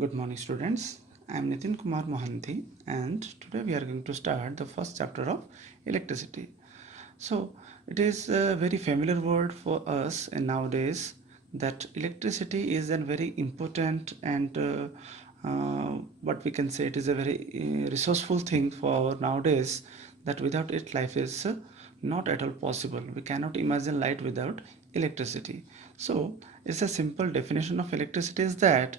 Good morning, students. I am Nitin Kumar Mohanty, and today we are going to start the first chapter of electricity. So, it is a very familiar word for us in nowadays that electricity is a very important and what we can say it is a very resourceful thing for nowadays that without it life is not at all possible. We cannot imagine light without electricity. So, it's a simple definition of electricity is that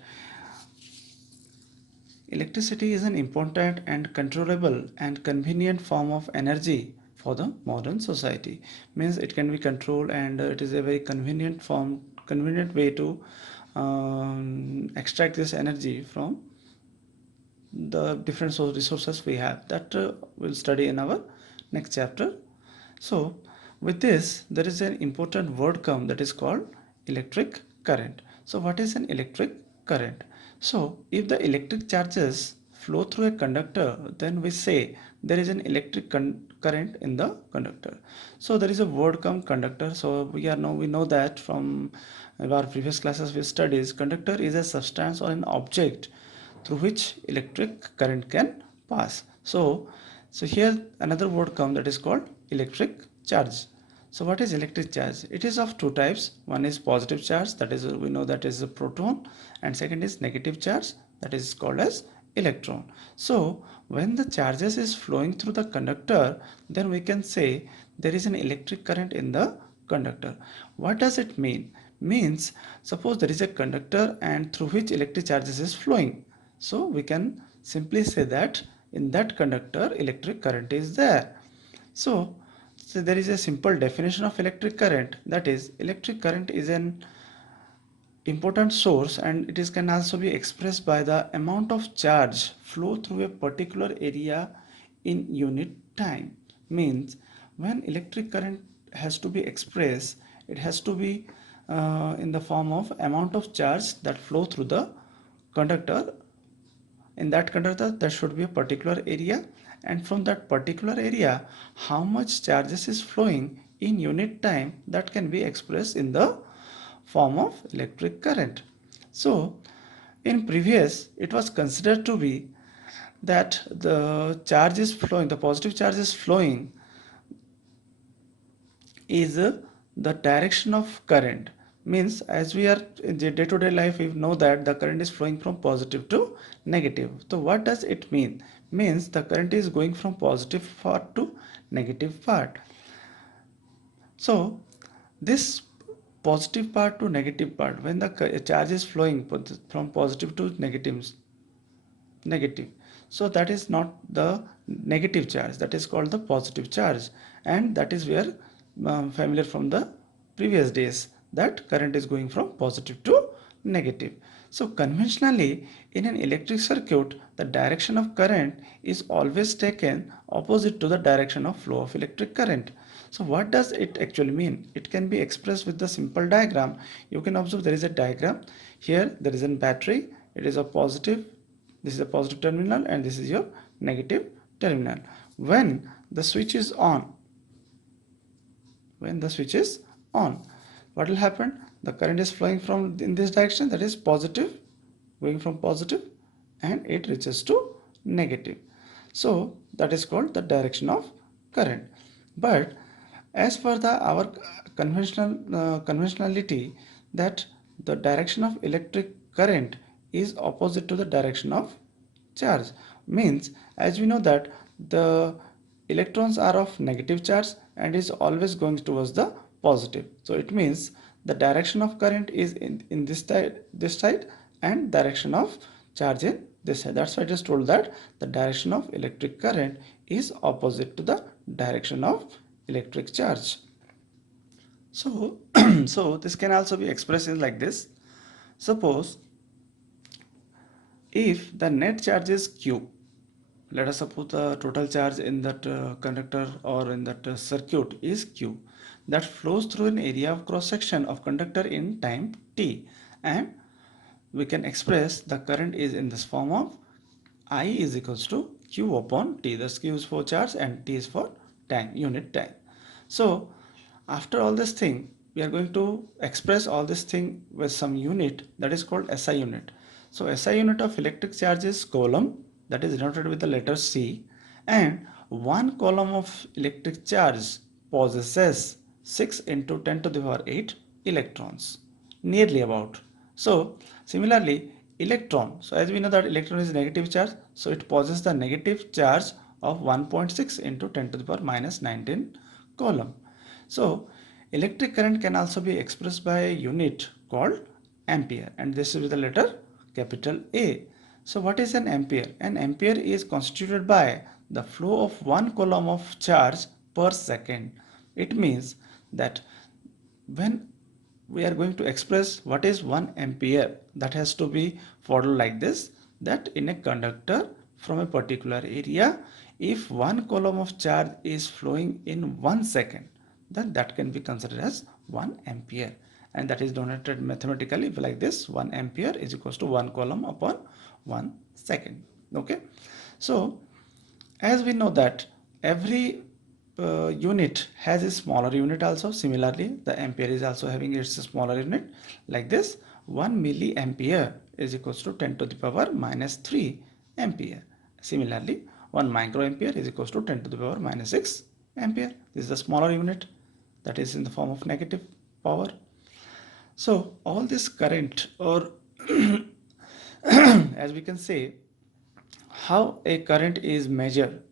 electricity is an important and controllable and convenient form of energy for the modern society. Means it can be controlled and it is a very convenient way to extract this energy from the different resources we have. That we'll study in our next chapter. So, with this, there is an important word come that is called electric current. So, what is an electric current? So, if the electric charges flow through a conductor, then we say there is an current in the conductor. So, there is a word come conductor. So, we know that from our previous classes we studies conductor is a substance or an object through which electric current can pass. So here another word comes that is called electric charge. So what is electric charge? It is of two types. One is positive charge, that is we know that is a proton, and second is negative charge, that is called as electron. So when the charges is flowing through the conductor, then we can say there is an electric current in the conductor. What does it mean? Means suppose there is a conductor and through which electric charges is flowing. So we can simply say that in that conductor electric current is there. So, there is a simple definition of electric current, that is electric current is an important source and it is can also be expressed by the amount of charge flow through a particular area in unit time. Means when electric current has to be expressed, it has to be in the form of amount of charge that flow through the conductor. In that conductor there should be a particular area, and from that particular area how much charges is flowing in unit time, that can be expressed in the form of electric current. So in previous it was considered to be that the positive charge is flowing is the direction of current. Means as we are in the day-to-day life we know that the current is flowing from positive to negative. So what does it mean? Means the current is going from positive part to negative part. So this positive part to negative part, when the charge is flowing from positive to negative, so that is not the negative charge, that is called the positive charge, and that is where familiar from the previous days that current is going from positive to negative. So conventionally in an electric circuit the direction of current is always taken opposite to the direction of flow of electric current. So what does it actually mean? It can be expressed with the simple diagram. You can observe there is a diagram. Here there is a battery, it is a positive, this is a positive terminal and this is your negative terminal. When the switch is on, when the switch is on, what will happen? The current is flowing from in this direction, that is positive, going from positive, and it reaches to negative. So that is called the direction of current. But as per the our conventionality, that the direction of electric current is opposite to the direction of charge. Means as we know that the electrons are of negative charge and is always going towards the positive. So it means the direction of current is in this side and direction of charge in this side. That's why I just told that the direction of electric current is opposite to the direction of electric charge. So so this can also be expressed in like this. Suppose if the net charge is q, let us suppose the total charge in that conductor or in that circuit is q, that flows through an area of cross section of conductor in time t, and we can express the current is in this form of I is equals to q upon t. This q is for charge and t is for time, unit time. So after all this thing, we are going to express all this thing with some unit that is called SI unit. So SI unit of electric charge is coulomb, that is denoted with the letter C, and one coulomb of electric charge possesses 6 into 10 to the power 8 electrons, nearly about. So similarly, electron, so as we know that electron is negative charge, so it possesses the negative charge of 1.6 into 10 to the power minus 19 coulomb. So electric current can also be expressed by a unit called ampere, and this is with the letter capital A. So what is an ampere? An ampere is constituted by the flow of 1 coulomb of charge per second. It means that when we are going to express what is 1 ampere, that has to be followed like this, that in a conductor from a particular area, if 1 coulomb of charge is flowing in 1 second, then that can be considered as 1 ampere, and that is denoted mathematically like this: 1 ampere is equals to 1 coulomb upon 1 second. Okay, so as we know that every unit has a smaller unit also. Similarly, the ampere is also having its smaller unit like this: 1 milliampere is equals to 10 to the power minus 3 ampere. Similarly, 1 microampere is equals to 10 to the power minus 6 ampere. This is the smaller unit, that is in the form of negative power. So all this current, or as we can say, how a current is measured,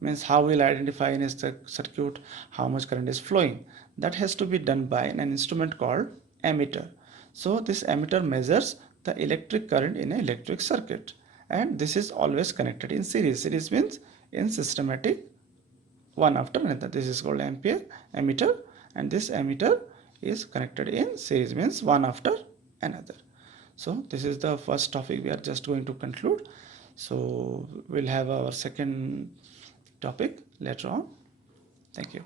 means how we'll identify in a circuit how much current is flowing. That has to be done by an instrument called ammeter. So this ammeter measures the electric current in an electric circuit, and this is always connected in series. Series means in systematic, one after another. This is called ampere ammeter, and this ammeter is connected in series, means one after another. So this is the first topic we are just going to conclude. So we'll have our second topic later on. Thank you.